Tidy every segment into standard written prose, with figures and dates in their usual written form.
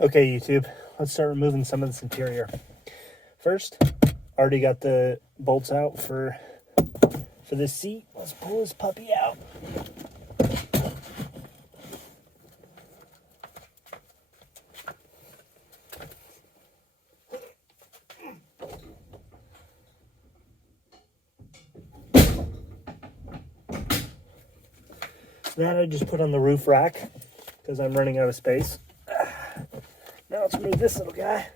Okay, YouTube, let's start removing some of this interior. First, already got the bolts out for this seat. Let's pull this puppy out. That I just put on the roof rack because I'm running out of space. Now let's remove this little guy.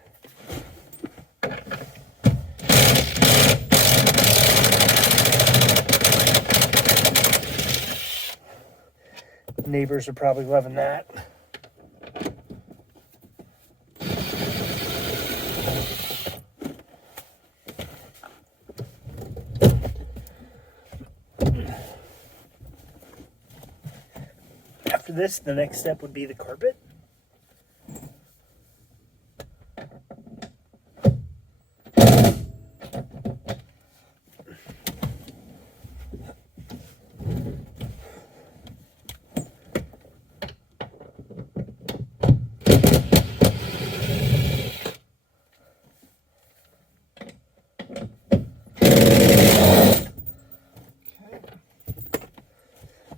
Neighbors are probably loving that. After this, the next step would be the carpet.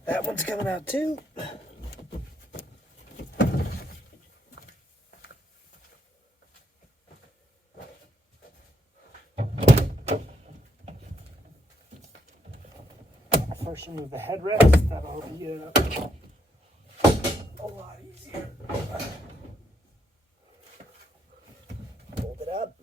That one's coming out too. First remove the headrest, that'll be a lot easier. Hold it up.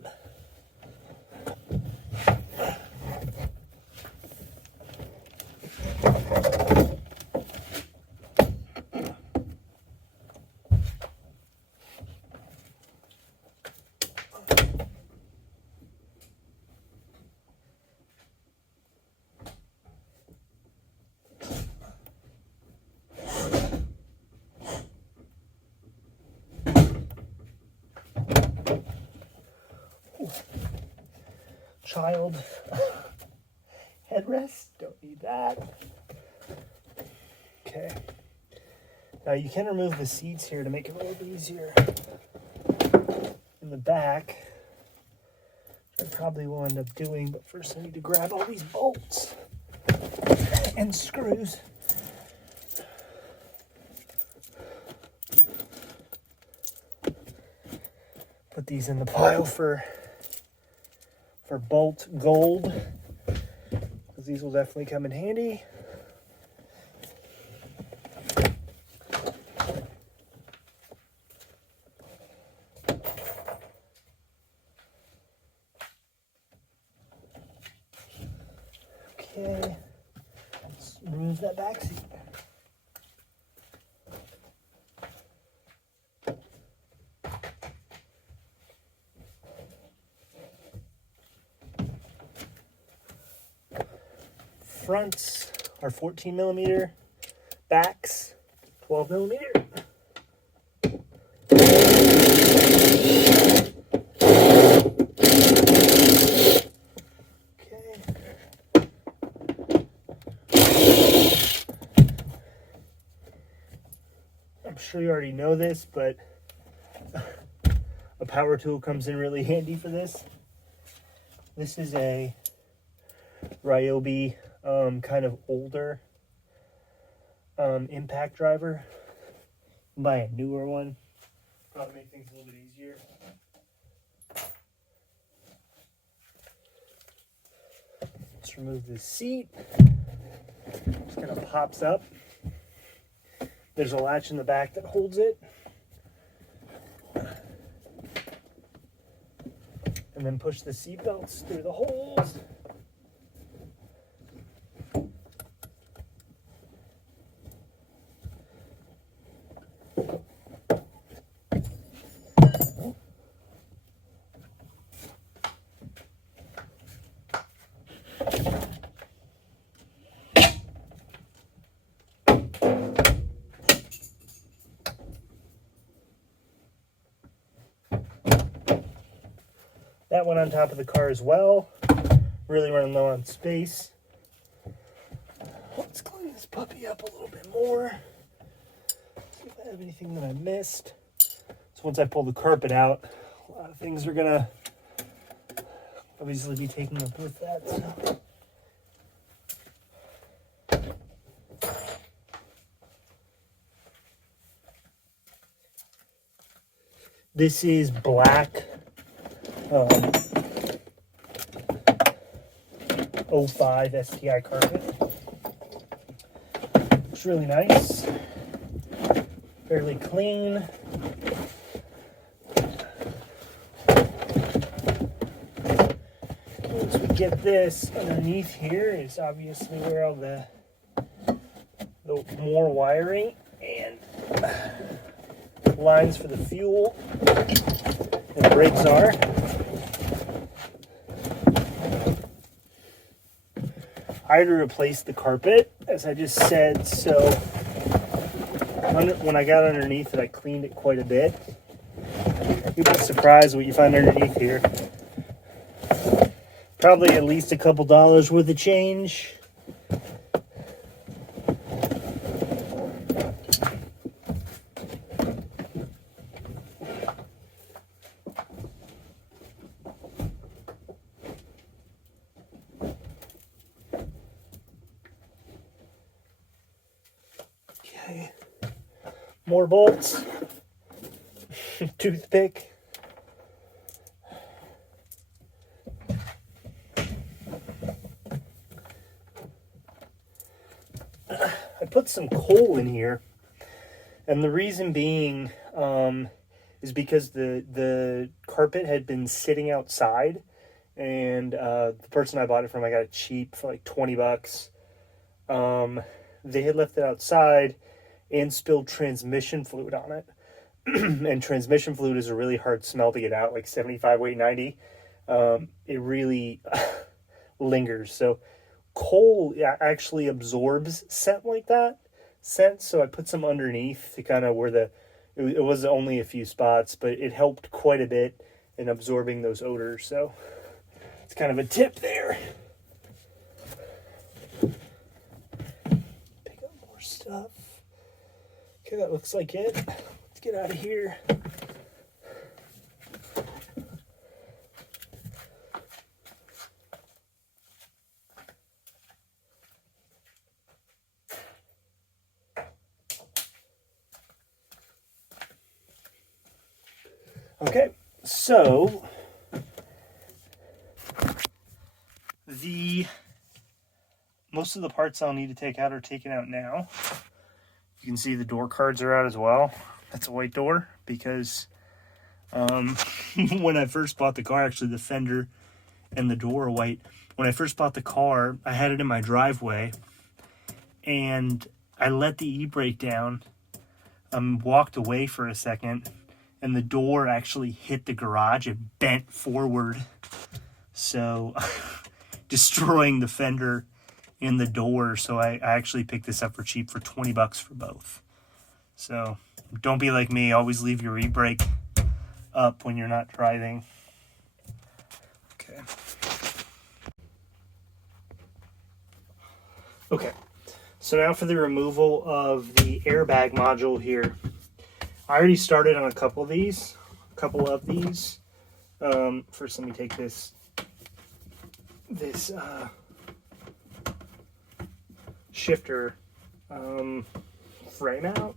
Child headrest, don't need that. Okay, now you can remove the seats here to make it a little bit easier. In the back, which I probably will end up doing, but first I need to grab all these bolts and screws. Put these in the pile for bolt gold, because these will definitely come in handy. Okay, let's remove that back seat. Fronts are 14 millimeter, backs 12 millimeter. Okay. I'm sure you already know this, but a power tool comes in really handy for this. This is a Ryobi kind of older impact driver. Buy a newer one, probably make things a little bit easier. Let's remove this seat. Just kind of pops up. There's a latch in the back that holds it. And then push the seat belts through the holes. That went on top of the car as well. Really running low on space. Let's clean this puppy up a little bit more. See if I have anything that I missed. So once I pull the carpet out, a lot of things are gonna obviously be taken up with that. So. This is black 05 STI carpet. Looks really nice, fairly clean. Once we get this, underneath here is obviously where all the more wiring and lines for the fuel and brakes are. I had to replace the carpet, as I just said, so when I got underneath it, I cleaned it quite a bit. You'd be surprised what you find underneath here. Probably at least a couple dollars worth of change. Okay, more bolts, toothpick. I put some coal in here, and the reason being is because the carpet had been sitting outside, and the person I bought it from, I got it cheap for like 20 bucks. They had left it outside and spilled transmission fluid on it. And transmission fluid is a really hard smell to get out, like 75, weight 90. It really lingers. So coal actually absorbs scent like that. So I put some underneath to kind of where it was only a few spots, but it helped quite a bit in absorbing those odors. So it's kind of a tip there. Pick up more stuff. Okay, that looks like it. Let's get out of here. Okay, so most of the parts I'll need to take out are taken out now. You can see the door cards are out as well. That's a white door because when I first bought the car, actually the fender and the door are white. When I first bought the car, I had it in my driveway and I let the e-brake down, walked away for a second, and the door actually hit the garage. It bent forward, so destroying the fender and the door. So I actually picked this up for cheap for 20 bucks for both. So don't be like me. Always leave your e-brake up when you're not driving. Okay. Okay. So now for the removal of the airbag module here. I already started on a couple of these. First, let me take this shifter frame out.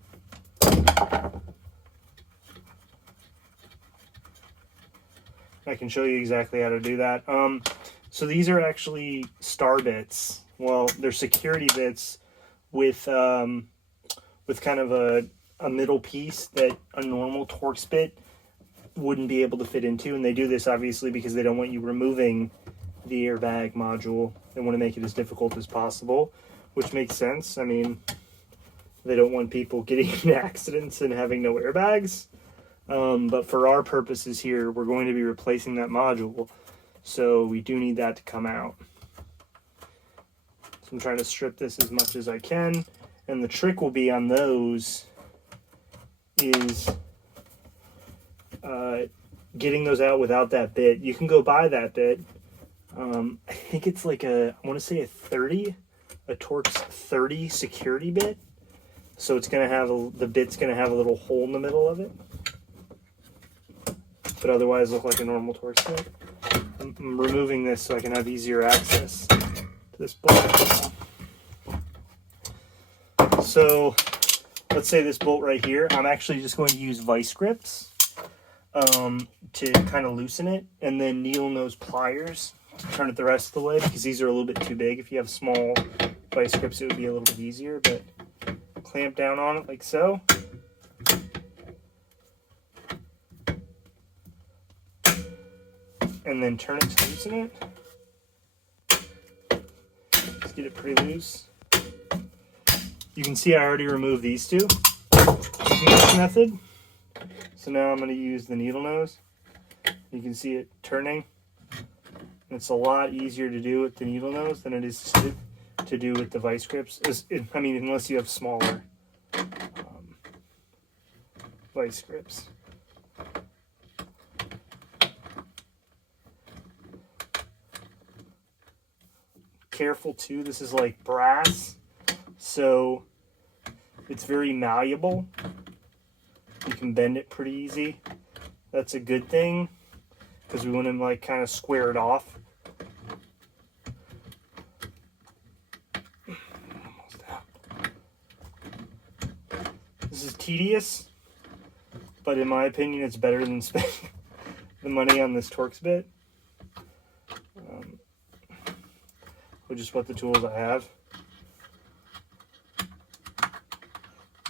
I can show you exactly how to do that. So these are actually star bits. Well, they're security bits with kind of a middle piece that a normal Torx bit wouldn't be able to fit into. And they do this obviously because they don't want you removing the airbag module. They want to make it as difficult as possible, which makes sense. I mean, they don't want people getting in accidents and having no airbags. But for our purposes here, we're going to be replacing that module. So we do need that to come out. So I'm trying to strip this as much as I can. And the trick will be on those is getting those out without that bit. You can go buy that bit. I think it's like I want to say a Torx 30 security bit. So it's going to have the bit's going to have a little hole in the middle of it. but otherwise look like a normal Torx bit. I'm removing this so I can have easier access to this bolt. So let's say this bolt right here, I'm actually just going to use vice grips to kind of loosen it, and then needle nose pliers to turn it the rest of the way, because these are a little bit too big. If you have small vice grips, it would be a little bit easier, but clamp down on it like so. And then turn it to loosen it. Just get it pretty loose. You can see I already removed these two using this method. So now I'm going to use the needle nose. You can see it turning. It's a lot easier to do with the needle nose than it is to do with the vice grips. I mean, unless you have smaller vice grips. Careful too, this is like brass, so it's very malleable. You can bend it pretty easy. That's a good thing, because we want to like kind of square it off. Almost out. This is tedious, but in my opinion it's better than spending the money on this Torx bit. With just what the tools I have.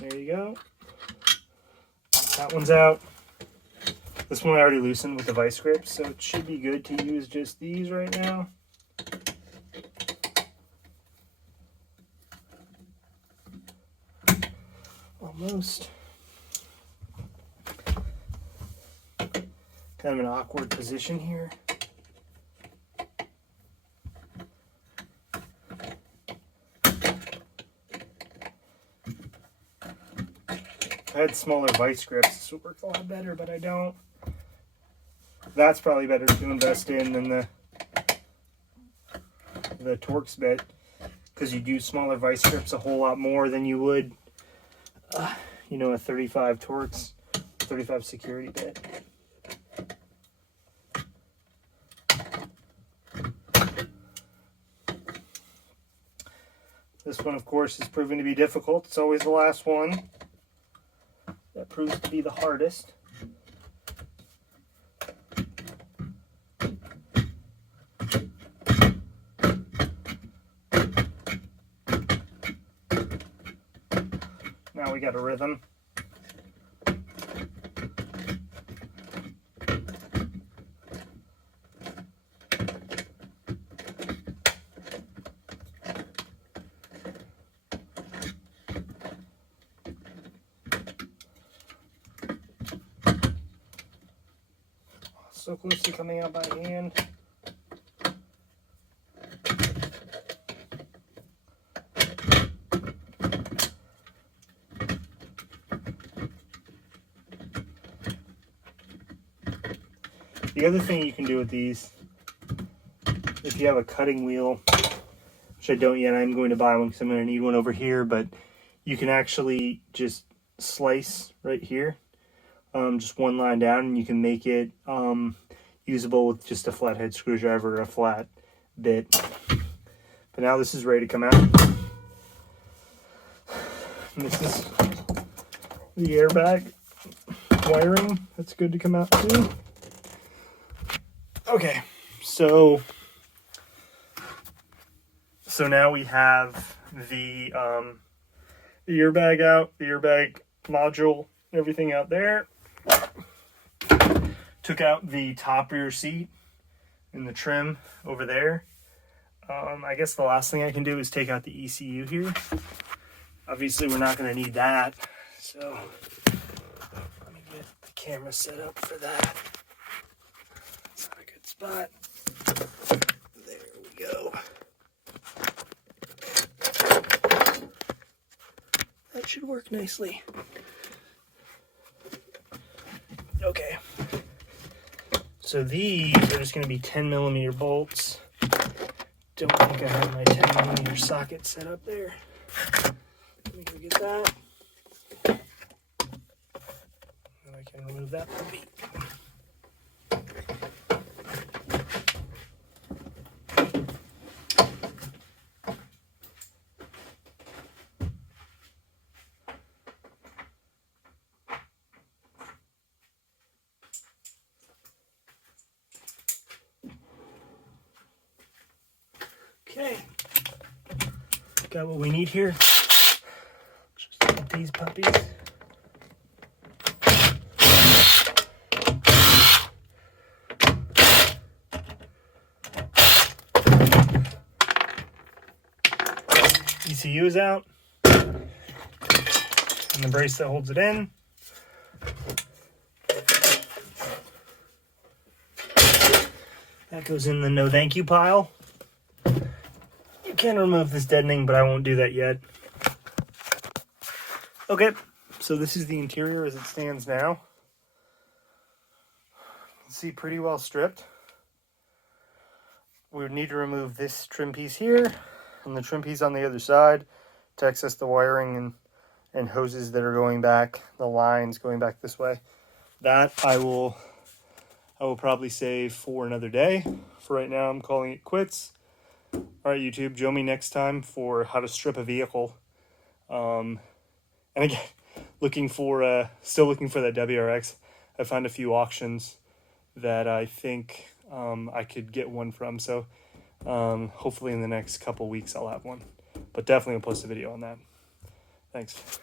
There you go. That one's out. This one I already loosened with the vice grips, so it should be good to use just these right now. Almost. Kind of an awkward position here. If I had smaller vice grips, this would work a lot better, but I don't. That's probably better to invest in than the Torx bit, because you do smaller vice grips a whole lot more than you would, you know, a 35 Torx, 35 security bit. This one, of course, is proving to be difficult. It's always the last one that proves to be the hardest. Now we got a rhythm. So close to coming out by hand. The other thing you can do with these, if you have a cutting wheel, which I don't yet, I'm going to buy one because I'm going to need one over here, but you can actually just slice right here. Just one line down, and you can make it usable with just a flathead screwdriver or a flat bit. But now this is ready to come out. And this is the airbag wiring. That's good to come out too. Okay, so now we have the airbag out, the airbag module, everything out there. Took out the top rear seat and the trim over there. I guess the last thing I can do is take out the ECU here. Obviously we're not going to need that, so let me get the camera set up for that. That's not a good spot. There we go. That should work nicely. Okay. So these are just going to be 10mm bolts. Don't think I have my 10mm socket set up there. Let me go get that. And I can remove that puppy. Okay, got what we need here. Just put these puppies. ECU is out, and the brace that holds it in. That goes in the no thank you pile. You can remove this deadening, but I won't do that yet. Okay, so this is the interior as it stands now. You can see pretty well stripped. We would need to remove this trim piece here and the trim piece on the other side to access the wiring and hoses that are going back, the lines going back this way. That I will probably save for another day. For right now, I'm calling it quits. All right, YouTube, join me next time for how to strip a vehicle. And again, still looking for that WRX. I found a few auctions that I think I could get one from. So hopefully in the next couple weeks I'll have one. But definitely I'll post a video on that. Thanks.